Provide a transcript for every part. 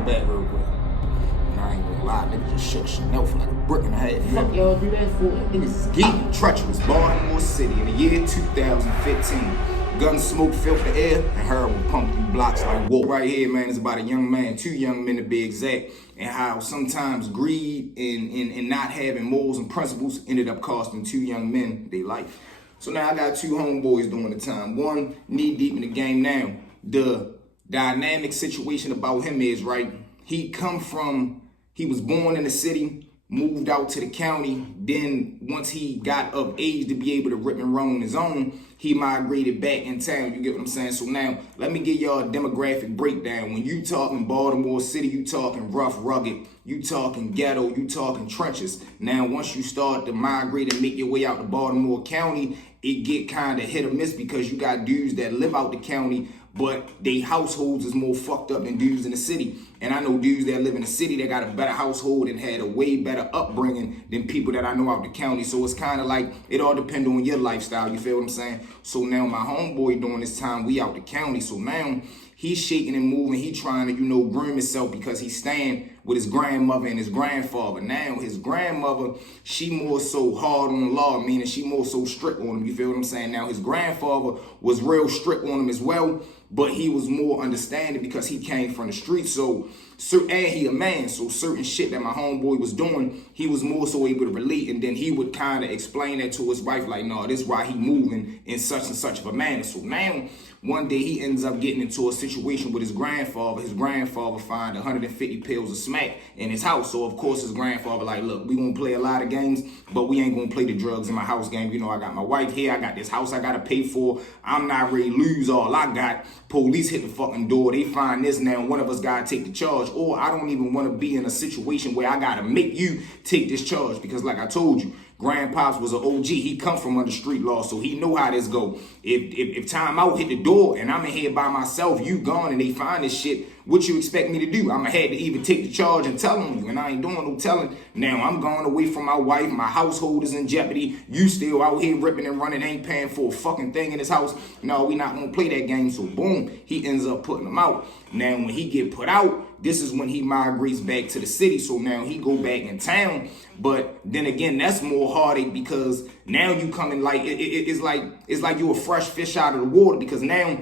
y'all back real quick. And I ain't gonna lie, niggas just shook Chanel for like a brick and a half. Fuck y'all do that for? Niggas is geeky, treacherous, Baltimore City in the year 2015. Gunsmoke filled the air and heroin pumped through blocks like wool. Right here, man, is about a young man, two young men to be exact, and how sometimes greed and not having morals and principles ended up costing two young men their life. So now I got two homeboys during the time. One knee deep in the game now. The dynamic situation about him is, right, he was born in the city, moved out to the county. Then once he got of age to be able to rip and run on his own, he migrated back in town. You get what I'm saying? So now let me give y'all a demographic breakdown. When you talking Baltimore City, you talking rough, rugged, you talking ghetto, you talking trenches. Now once you start to migrate and make your way out to Baltimore County, it get kind of hit or miss because you got dudes that live out the county, but they households is more fucked up than dudes in the city. And I know dudes that live in the city that got a better household and had a way better upbringing than people that I know out the county. So it's kind of like, it all depends on your lifestyle, you feel what I'm saying? So now my homeboy during this time, we out the county. So now he's shaking and moving. He trying to, groom himself because he's staying with his grandmother and his grandfather. Now his grandmother, she more so hard on the law, meaning she more so strict on him. You feel what I'm saying? Now his grandfather was real strict on him as well, but he was more understanding because he came from the streets. So, and he a man, so certain shit that my homeboy was doing, he was more so able to relate, and then he would kind of explain that to his wife, like, no, this is why he moving in such and such of a manner. So now, one day he ends up getting into a situation with his grandfather. His grandfather find 150 pills of smack in his house. So of course his grandfather like, look, we gonna play a lot of games, but we ain't gonna play the drugs in my house game. I got my wife here, I got this house I gotta pay for. I'm not ready to lose all I got. Police hit the fucking door, they find this now, one of us gotta take the charge. Or I don't even wanna be in a situation where I gotta make you take this charge, because like I told you, Grandpops was an OG. He come from under street law, so he know how this go. If time out hit the door and I'm in here by myself, you gone and they find this shit, what you expect me to do? I'ma have to even take the charge and tell on you, and I ain't doing no telling. Now I'm going away from my wife, my household is in jeopardy. You still out here ripping and running, ain't paying for a fucking thing in this house. No, we not gonna play that game. So boom, he ends up putting him out. Now when he get put out, this is when he migrates back to the city. So now he go back in town. But then again, that's more heartache because now you coming like it's like you a fresh fish out of the water, because now,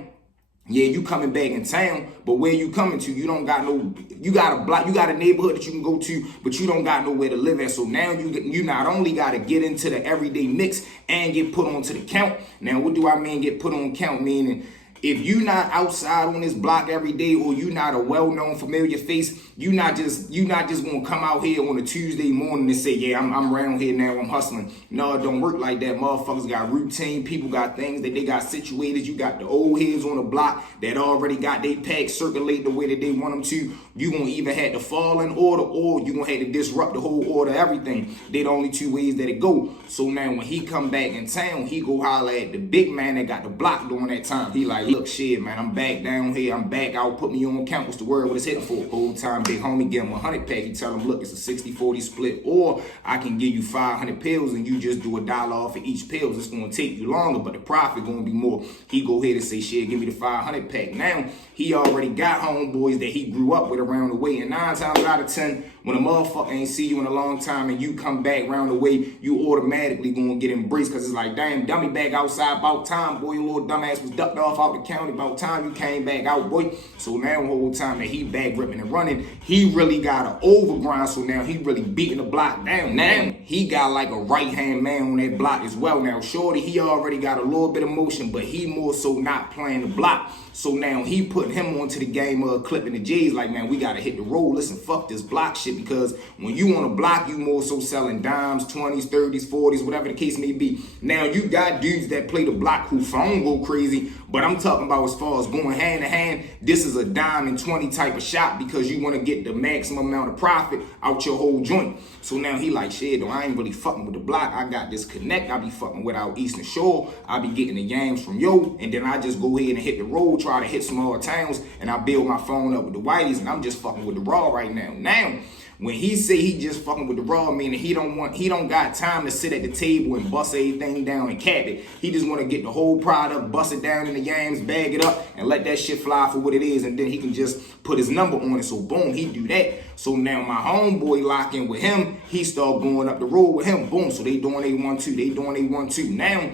yeah, you coming back in town, but where you coming to, you don't got no, you got a block, you got a neighborhood that you can go to, but you don't got nowhere to live at. So now you not only got to get into the everyday mix and get put onto the count. Now, what do I mean get put on count? Meaning, if you not outside on this block every day, or you not a well-known familiar face, you not just gonna come out here on a Tuesday morning and say, yeah, I'm around here now, I'm hustling. No, it don't work like that. Motherfuckers got routine, people got things that they got situated. You got the old heads on the block that already got they packs circulate the way that they want them to. You gonna either have to fall in order, or you gonna have to disrupt the whole order, everything. They the only two ways that it go. So now when he come back in town, he go holler at the big man that got the block during that time. He like, look, shit, man, I'm back down here. I'm back out. Put me on count. What's the word? What it's hitting for? Whole time, big homie, give him 100 pack. He tell him, look, it's a 60-40 split, or I can give you 500 pills and you just do $1 off of each pill. It's going to take you longer, but the profit going to be more. He go ahead and say, shit, give me the 500 pack. Now, he already got homeboys that he grew up with around the way. And 9 times out of 10, when a motherfucker ain't see you in a long time and you come back around the way, you automatically gonna get embraced, because it's like, damn, dummy back outside, about time, boy, your little dumbass was ducked off out the county, about time you came back out, boy. So now the whole time that he back ripping and running, he really got an overgrind, so now he really beating the block down. Now, he got like a right-hand man on that block as well. Now, shorty, he already got a little bit of motion, but he more so not playing the block. So now he putting him onto the game of clipping the J's, like, man, we gotta hit the road. Listen, fuck this block shit, because when you on a block, you more so selling dimes, 20s, 30s, 40s, whatever the case may be. Now you got dudes that play the block who phone go crazy, but I'm talking about as far as going hand to hand, this is a dime and 20 type of shop, because you want to get the maximum amount of profit out your whole joint. So now he like, shit, though, I ain't really fucking with the block. I got this connect. I be fucking with out Eastern Shore. I be getting the yams from yo, and then I just go ahead and hit the road, try to hit some more towns, and I build my phone up with the whiteys, and I'm just fucking with the raw right now. Now, When he say he just fucking with the raw, meaning he don't got time to sit at the table and bust everything down and cap it. He just want to get the whole product, bust it down in the yams, bag it up, and let that shit fly for what it is, and then he can just put his number on it. So boom, he do that. So now my homeboy lock in with him. He start going up the road with him. Boom. So they doing they 1-2. They doing they 1-2. Now,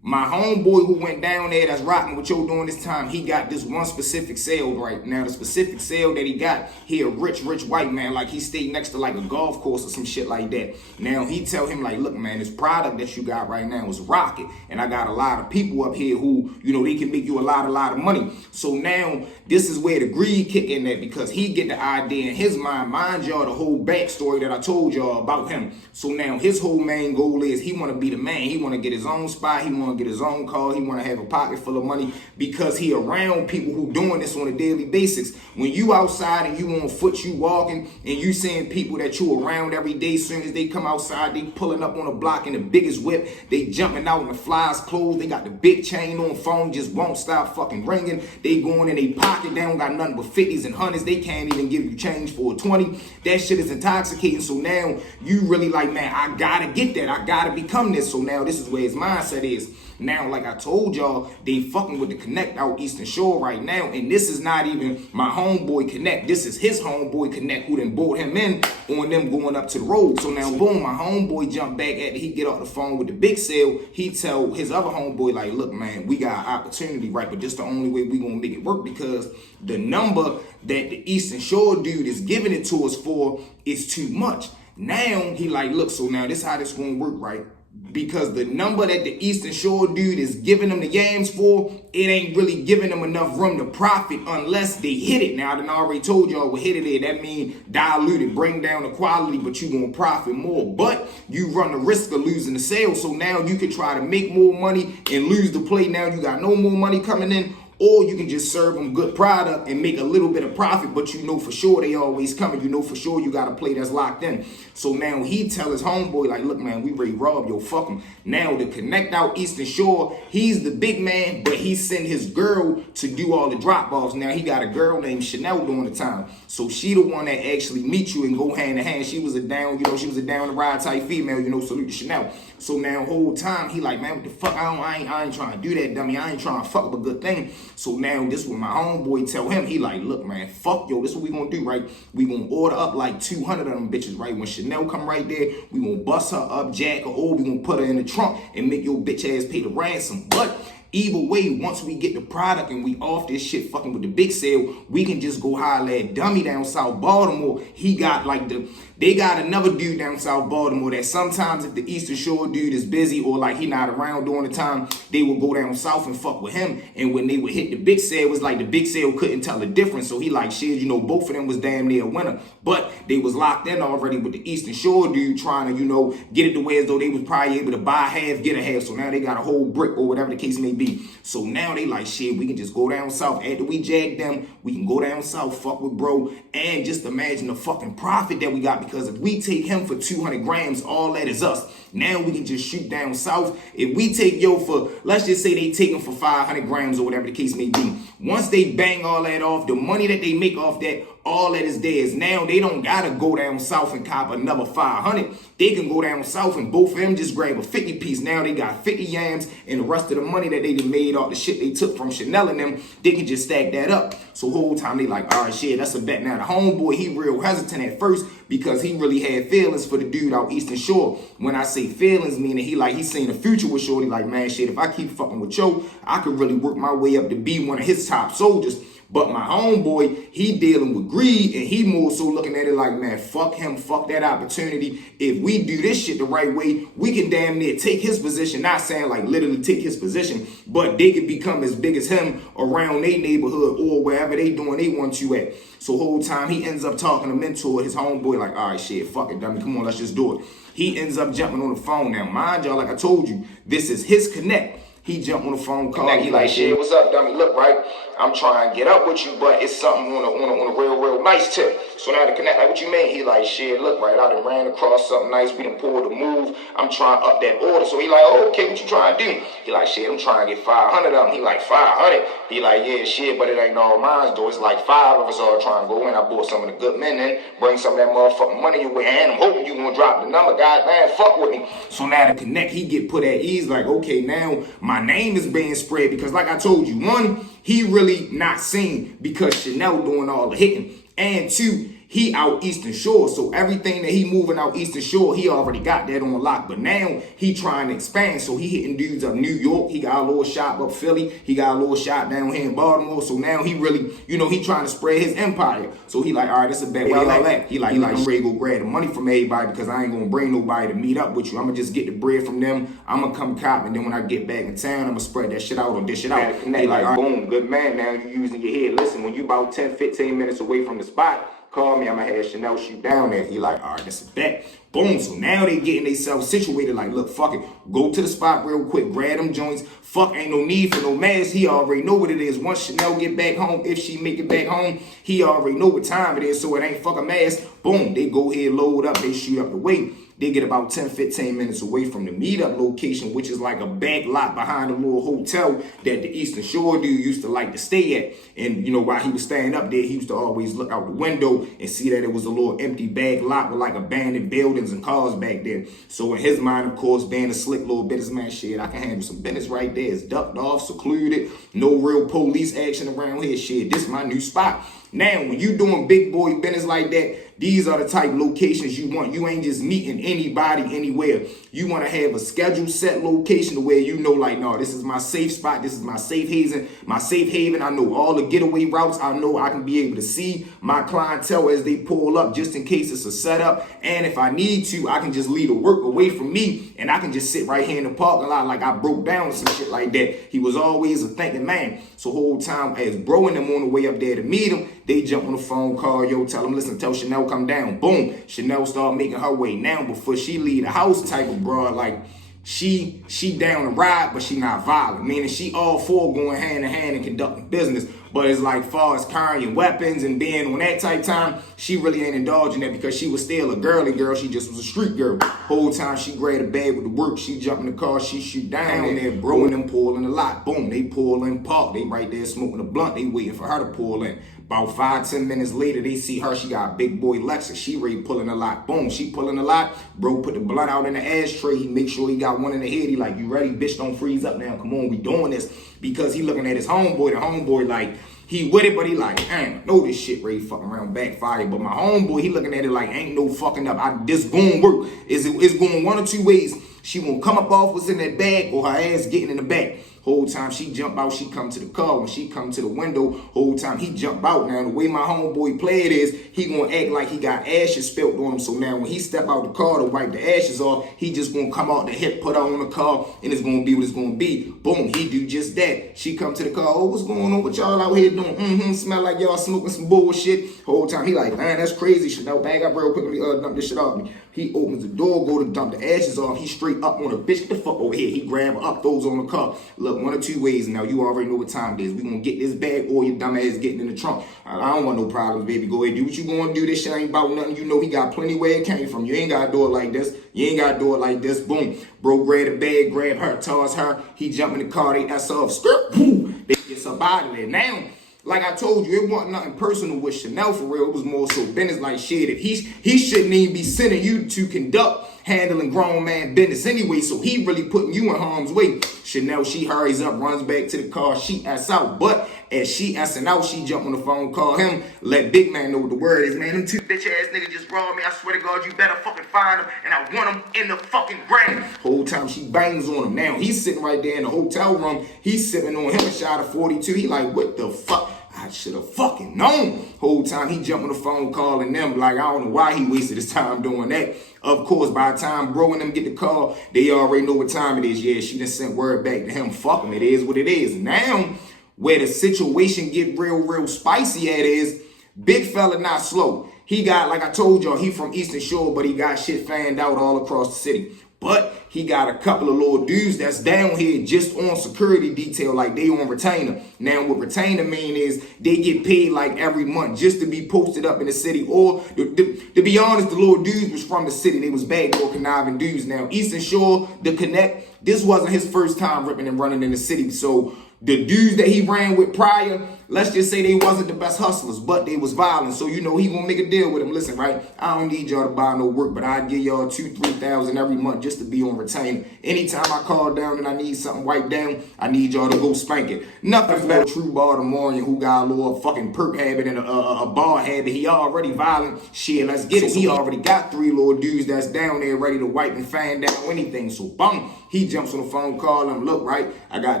my homeboy who went down there that's rocking what you're doing this time, he got this one specific sale right now. The specific sale that he got, he a rich white man, like he stayed next to like a golf course or some shit like that. Now he tell him like, look man, this product that you got right now is rocking, and I got a lot of people up here who, you know, they can make you a lot of money. So now this is where the greed kick in at, because he get the idea in his mind y'all, the whole backstory that I told y'all about him. So now his whole main goal is he want to be the man. He want to get his own spot. He want to get his own car. He want to have a pocket full of money, because he around people who doing this on a daily basis. When you outside and you on foot, you walking, and you seeing people that you around every day, soon as they come outside, they pulling up on a block in the biggest whip, they jumping out in the flies clothes, they got the big chain on, phone just won't stop fucking ringing, they going in their pocket, they don't got nothing but 50s and 100s, they can't even give you change for a 20. That shit is intoxicating. So now you really like, man, I gotta get that, I gotta become this. So now this is where his mindset is. Now, like I told y'all, they fucking with the Connect out Eastern Shore right now. And this is not even my homeboy Connect. This is his homeboy Connect who done brought him in on them going up to the road. So now, boom, my homeboy jump back after he get off the phone with the big sale. He tell his other homeboy, like, look, man, we got an opportunity, right? But this the only way we gonna make it work, because the number that the Eastern Shore dude is giving it to us for is too much. Now, he like, look, so now this how this gonna work, right? Because the number that the Eastern Shore dude is giving them the yams for, it ain't really giving them enough room to profit unless they hit it. Now, I done already told y'all what hit it is. That means dilute it, bring down the quality, but you gonna profit more. But you run the risk of losing the sale. So now you can try to make more money and lose the play. Now you got no more money coming in. Or you can just serve them good product and make a little bit of profit, but you know for sure they always coming. You know for sure you got a play that's locked in. So now he tell his homeboy, like, look, man, we ready to rob, yo, fuck him. Now to Connect out Eastern Shore, he's the big man, but he send his girl to do all the drop-offs. Now he got a girl named Chanel during the time. So she the one that actually meet you and go hand in hand. She was a down, she was a down the ride type female, salute to Chanel. So now whole time he like, man, what the fuck? I ain't trying to do that, dummy. I ain't trying to fuck up a good thing. So now this what my homeboy tell him. He like, look, man, fuck yo, this is what we gonna do, right? We gonna order up like 200 of them bitches, right? When Chanel come right there, we gonna bust her up, jack her, or we gonna put her in the trunk and make your bitch ass pay the ransom. But either way, once we get the product and we off this shit fucking with the big sale, we can just go holler at Dummy down South Baltimore. He got like they got another dude down South Baltimore that sometimes if the Eastern Shore dude is busy or like he not around during the time, they will go down south and fuck with him. And when they would hit the big sale, it was like the big sale couldn't tell the difference. So he like, shit, both of them was damn near a winner. But they was locked in already with the Eastern Shore dude trying to, get it the way as though they was probably able to buy half, get a half. So now they got a whole brick or whatever the case may be. So now they like, shit, we can just go down south. After we jag them, we can go down south, fuck with bro, and just imagine the fucking profit that we got, because if we take him for 200 grams, all that is us. Now we can just shoot down south. If we take yo for, let's just say they take him for 500 grams or whatever the case may be. Once they bang all that off, the money that they make off that, all that is theirs. Now they don't gotta go down south and cop another 500. They can go down south and both of them just grab a 50 piece. Now they got 50 yams, and the rest of the money that they done made off the shit they took from Chanel and them, they can just stack that up. So whole time they like, all right, shit, that's a bet. Now the homeboy, he real hesitant at first because he really had feelings for the dude out Eastern Shore. When I say feelings, meaning he seen a future with Shorty, like, man, shit, if I keep fucking with Joe, I could really work my way up to be one of his top soldiers. But my homeboy, he dealing with greed, and he more so looking at it like, man, fuck him, fuck that opportunity. If we do this shit the right way, we can damn near take his position. Not saying like literally take his position, but they could become as big as him around their neighborhood or wherever they doing they want you at. So whole time he ends up talking to mentor, his homeboy, like, all right, shit, fuck it, dummy, come on, let's just do it. He ends up jumping on the phone. Now, mind y'all, like I told you, this is his Connect. He jumped on the phone call. He like, shit, what's up, dummy? Look, right, I'm trying to get up with you, but it's something on a real nice to me. So now to connect, like, what you mean? He like, shit, look, right, I done ran across something nice. We done pulled a move. I'm trying to up that order. So he like, oh, okay, what you trying to do? He like, shit, I'm trying to get 500 of them. He like, 500? He like, yeah, shit, but it ain't all mine, though. It's like 5 of us all trying to go in. I bought some of the good men in, bring some of that motherfucking money your way, and I'm hoping you gonna drop the number. Goddamn, fuck with me. So now to connect, he get put at ease, like, okay, now my name is being spread, because like I told you, one, he really not seen because Chanel doing all the hitting, and two, he out Eastern Shore, so everything that he moving out Eastern Shore, he already got that on lock. But now he trying to expand, so he hitting dudes up New York. He got a little shop up Philly. He got a little shop down here in Baltimore. So now he really, he trying to spread his empire. So he like, all right, that's a bet. Where y'all at? He like, I'm ready to go grab the money from everybody because I ain't gonna bring nobody to meet up with you. I'm gonna just get the bread from them. I'm gonna come cop, and then when I get back in town, I'm gonna spread that shit out or dish it out. He like, all right, boom, good man. Now you using your head. Listen, when you about 10, 15 minutes away from the spot, call me, I'm gonna have Chanel shoot down there. He like, all right, that's a bet. Boom. So now they getting themselves situated like, look, fuck it. Go to the spot real quick, grab them joints. Fuck, ain't no need for no mask. He already know what it is. Once Chanel get back home, if she make it back home, he already know what time it is, so it ain't fuck a mask. Boom, they go ahead, load up, they shoot up the way. They get about 10, 15 minutes away from the meetup location, which is like a back lot behind a little hotel that the Eastern Shore dude used to like to stay at. And, while he was staying up there, he used to always look out the window and see that it was a little empty back lot with like abandoned buildings and cars back there. So in his mind, of course, being a slick little businessman, shit, I can handle some business right there. It's ducked off, secluded, no real police action around here. Shit, this is my new spot. Now, when you doing big boy business like that, these are the type locations you want. You ain't just meeting anybody anywhere. You want to have a scheduled set location where like, no, this is my safe spot. This is my safe haven. I know all the getaway routes. I know I can be able to see my clientele as they pull up just in case it's a setup. And if I need to, I can just leave the work away from me and I can just sit right here in the parking lot like I broke down some shit like that. He was always a thinking man. So whole time as bro and them on the way up there to meet him, they jump on the phone, call, tell him, listen, tell Chanel come down. Boom. Chanel start making her way now before she leave the house type of broad. Like she down to ride, but she not violent. Meaning she all for going hand in hand and conducting business. But it's like far as carrying weapons and being on that type time, she really ain't indulging that because she was still a girly girl. She just was a street girl. Whole time she grabbed a bag with the work. She jump in the car. She shoot down there. Bro and them pull in the lot. Boom. They pull in, park. They right there smoking a blunt. They waiting for her to pull in. About 5-10 minutes later, they see her. She got a big boy Lexus. She ready pulling a lot. Boom. She pulling a lot. Bro put the blunt out in the ashtray. He make sure he got one in the head. He like, you ready? Bitch, don't freeze up now. Come on, we doing this. Because he looking at his homeboy. The homeboy like, he with it, but he like, damn, I know this shit ready fucking around backfire. But my homeboy, he looking at it like, ain't no fucking up. This gon' work. It's going one or two ways. She won't come up off what's in that bag or her ass getting in the back. Whole time she jump out, she come to the car. When she come to the window, whole time he jump out. Now the way my homeboy play it is, he gonna act like he got ashes spilt on him. So now when he step out the car to wipe the ashes off, he just gonna come out the hip, put her on the car, and it's gonna be what it's gonna be. Boom, he do just that. She come to the car, oh, what's going on? What y'all out here doing? Smell like y'all smoking some bullshit. Whole time he like, man, that's crazy. Chanel, bag up real quickly, dump this shit off me. He opens the door, go to dump the ashes off. He straight up on the bitch. Get the fuck over here. He grab her up, throws on the car. Look, one or two ways. Now you already know what time it is. We gonna get this bag or your dumb ass getting in the trunk. I don't want no problems, baby. Go ahead, do what you gonna do. This shit ain't about nothing. You know he got plenty where it came from. You ain't gotta do it like this. You ain't gotta do it like this. Boom. Bro grab the bag, grab her, toss her. He jump in the car, they that's off. Skirt. Boom. They get up out of there. Now, like I told you, it wasn't nothing personal with Chanel for real. It was more so business like shit. If he shouldn't even be sending you to conduct handling grown man business anyway. So he really putting you in harm's way. Chanel, she hurries up, runs back to the car. She ass out. But as she assing out, she jump on the phone, call him, let big man know what the word is. Man, them two bitch ass niggas just robbed me. I swear to God, you better fucking find them. And I want them in the fucking ground. Whole time she bangs on him. Now he's sitting right there in the hotel room. He's sipping on him a shot of 42. He like, what the fuck? I should have fucking known. Whole time he jumped on the phone calling them like, I don't know why he wasted his time doing that. Of course, by the time bro and them get the call, they already know what time it is. Yeah, she done sent word back to him. Fuck him, it is what it is. Now, where the situation get real spicy at is, big fella not slow. He got, like I told y'all, he from Eastern Shore, but he got shit fanned out all across the city. But he got a couple of little dudes that's down here just on security detail, like they on retainer. Now, what retainer mean is they get paid like every month just to be posted up in the city. Or, to be honest, the little dudes was from the city. They was backdoor conniving dudes. Now, Eastern Shore, the Connect, this wasn't his first time ripping and running in the city. So, the dudes that he ran with prior, let's just say they wasn't the best hustlers, but they was violent. So, he gonna make a deal with them. Listen, right? I don't need y'all to buy no work, but I give y'all $2,000-3,000 every month just to be on retainer. Anytime I call down and I need something wiped down, I need y'all to go spank it. Nothing better. True Baltimorean who got a little fucking perk habit and a bar habit. He already violent. Shit, let's get it. He already got 3 little dudes that's down there ready to wipe and fan down anything. So, boom, he jumps on the phone, call them. Look, right? I got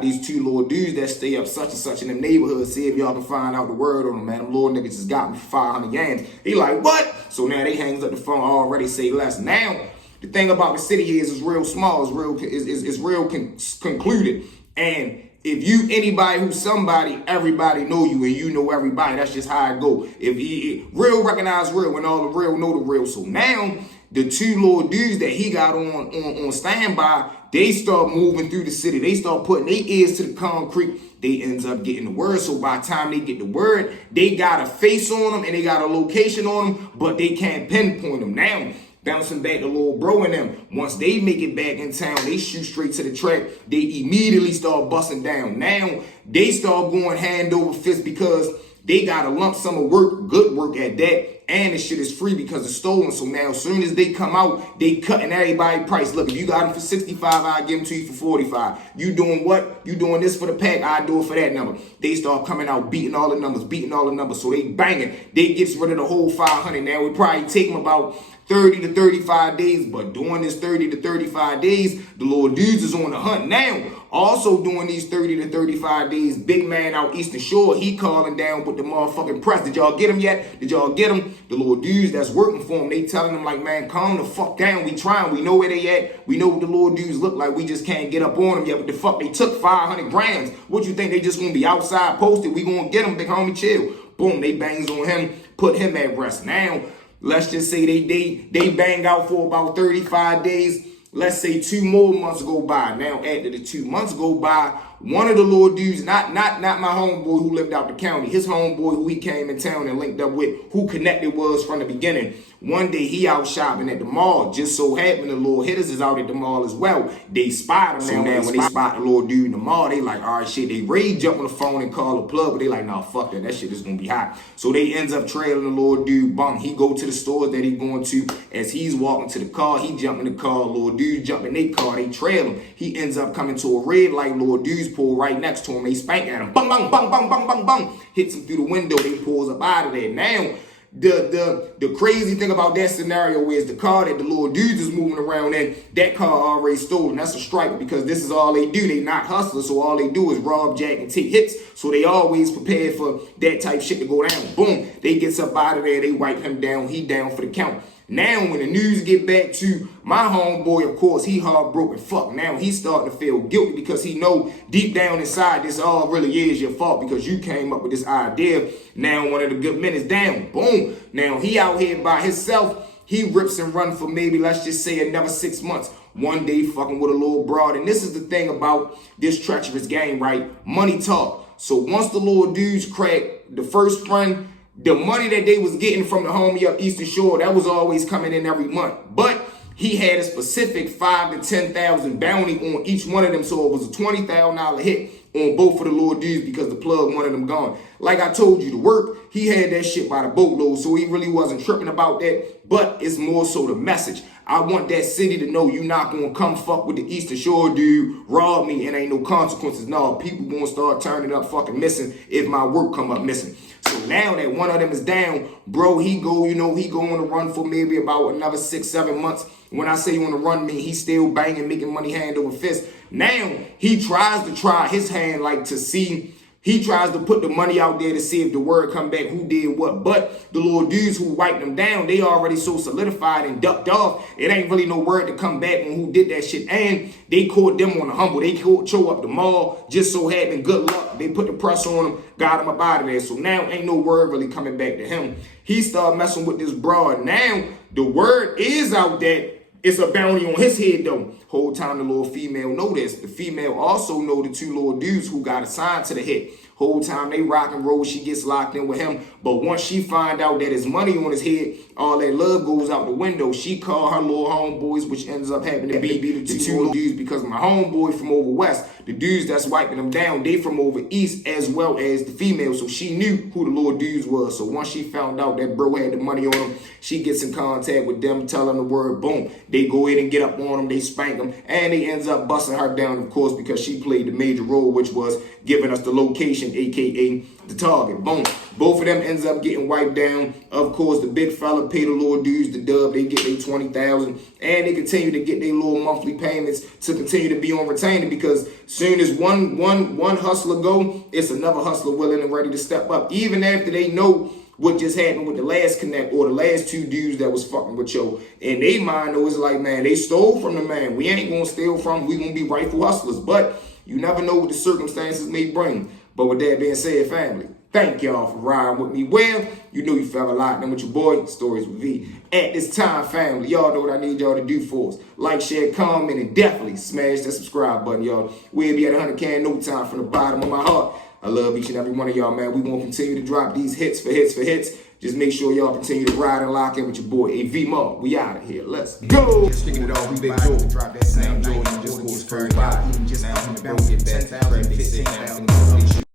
these 2 little dudes that stay up such and such in the neighborhood. See if y'all can find out the word on them, man. Them little niggas just got me for 500 yams. He like, what? So now they hangs up the phone, already say less. Now, the thing about the city is real small, is real concluded. And if anybody who's somebody, everybody know you and you know everybody. That's just how it go. If real recognize real when all the real know the real. So now, the 2 little dudes that he got on standby, they start moving through the city. They start putting their ears to the concrete. They ends up getting the word. So by the time they get the word, they got a face on them and they got a location on them, but they can't pinpoint them. Now, bouncing back to little bro and them, once they make it back in town, they shoot straight to the track. They immediately start busting down. Now, they start going hand over fist because they got a lump sum of work, good work at that, and the shit is free because it's stolen. So now, as soon as they come out, they cutting everybody price. Look, if you got them for 65, I give them to you for 45. You doing what? You doing this for the pack, I do it for that number. They start coming out, beating all the numbers. So they banging. They gets rid of the whole 500. Now, it probably take them about 30 to 35 days, but during this 30 to 35 days, the little dudes is on the hunt. Now, also during these 30 to 35 days, big man out Eastern Shore, he calling down with the motherfucking press. Did y'all get him yet? Did y'all get him? The little dudes that's working for him, they telling them like, man, calm the fuck down. We trying. We know where they at. We know what the little dudes look like. We just can't get up on them yet. But the fuck, they took 500 grams. What you think? They just gonna be outside posted? We gonna get them, big homie, chill. Boom, they bangs on him, put him at rest. Now, let's just say they bang out for about 35 days. Let's say 2 more months go by. Now, after the 2 months go by, one of the little dudes, not my homeboy who lived out the county, his homeboy who he came in town and linked up with, who connected was from the beginning. One day he out shopping at the mall. Just so happened the little hitters is out at the mall as well. They spot him. So now when they spot the little dude in the mall, they like, all right, shit. They rage jump on the phone and call the plug, but they like, nah, fuck that. That shit is gonna be hot. So they ends up trailing the little dude. Bum. He go to the stores that he going to. As he's walking to the car, he jump in the car. Little dude jump in their car. They trail him. He ends up coming to a red light. Little dudes pull right next to him. They spank at him. Bang, bang, bang, bang, bang, bang, bang. Hits him through the window. They pulls up out of there. Now, the crazy thing about that scenario is the car that the little dudes is moving around in, that car already stolen. That's a striker because this is all they do. They not hustlers, so all they do is rob, jack, and take hits. So they always prepared for that type shit to go down. Boom, they gets up out of there. They wipe him down. He down for the count. Now, when the news get back to my homeboy, of course, he heartbroken. Fuck, now he's starting to feel guilty because he know deep down inside this all really is your fault because you came up with this idea. Now, one of the good men is down. Boom. Now, he out here by himself. He rips and run for maybe, let's just say, another 6 months. One day fucking with a little broad. And this is the thing about this treacherous game, right? Money talk. So once the little dudes crack the first friend, the money that they was getting from the homie up Eastern Shore, that was always coming in every month. But he had a specific 5,000 to 10,000 bounty on each one of them. So it was a $20,000 hit on both of the little dudes because the plug wanted them gone. Like I told you, the work, he had that shit by the boatload. So he really wasn't tripping about that. But it's more so the message. I want that city to know you not going to come fuck with the Eastern Shore dude, rob me, and ain't no consequences. No, people going to start turning up fucking missing if my work come up missing. So now that one of them is down, bro, he go on the run for maybe about another 6-7 months. When I say on the run, mean he's still banging, making money hand over fist. Now he tries to try his hand like to see. He tries to put the money out there to see if the word come back, who did what. But the little dudes who wiped them down, they already so solidified and ducked off. It ain't really no word to come back on who did that shit. And they caught them on the humble. They caught Cho up the mall. Just so happened, good luck. They put the press on him, got him up out of there. So now ain't no word really coming back to him. He started messing with this broad. Now the word is out that It's a bounty on his head though. Whole time the little female know this. The female also know the two little dudes who got assigned to the hit. Whole time they rock and roll, she gets locked in with him. But once she find out that his money on his head, all that love goes out the window. She call her little homeboys, which ends up having to be the two little dudes, because my homeboy from over west, the dudes that's wiping them down, they from over east as well as the female. So she knew who the little dudes was. So once she found out that bro had the money on him, she gets in contact with them, tell them the word, boom. They go in and get up on him, they spank him, and they ends up busting her down, of course, because she played the major role, which was giving us the location, aka the target. Boom. Both of them ends up getting wiped down. Of course, the big fella pay the little dudes the dub. They get their 20,000, and they continue to get their little monthly payments to continue to be on retainer, because soon as one hustler go, it's another hustler willing and ready to step up, even after they know what just happened with the last connect or the last two dudes that was fucking with yo. And they mind though, it's like, man, they stole from the man. We ain't gonna steal from him. We gonna be rightful hustlers. But you never know what the circumstances may bring. But with that being said, family, thank y'all for riding with me. Well, you know you fell a lot. Then with your boy, Stories with V. At this time, family, y'all know what I need y'all to do for us. Like, share, comment, and definitely smash that subscribe button, y'all. We'll be at 100K in no time, from the bottom of my heart. I love each and every one of y'all, man. We gonna continue to drop these hits for hits for hits. Just make sure y'all continue to ride and lock in with your boy, AV Mob. We out of here. Let's go. Just kicking it off, we big Joe. Drop that same Joe, you just go straight by. Even just out in the bounce, 10,000, 15,000.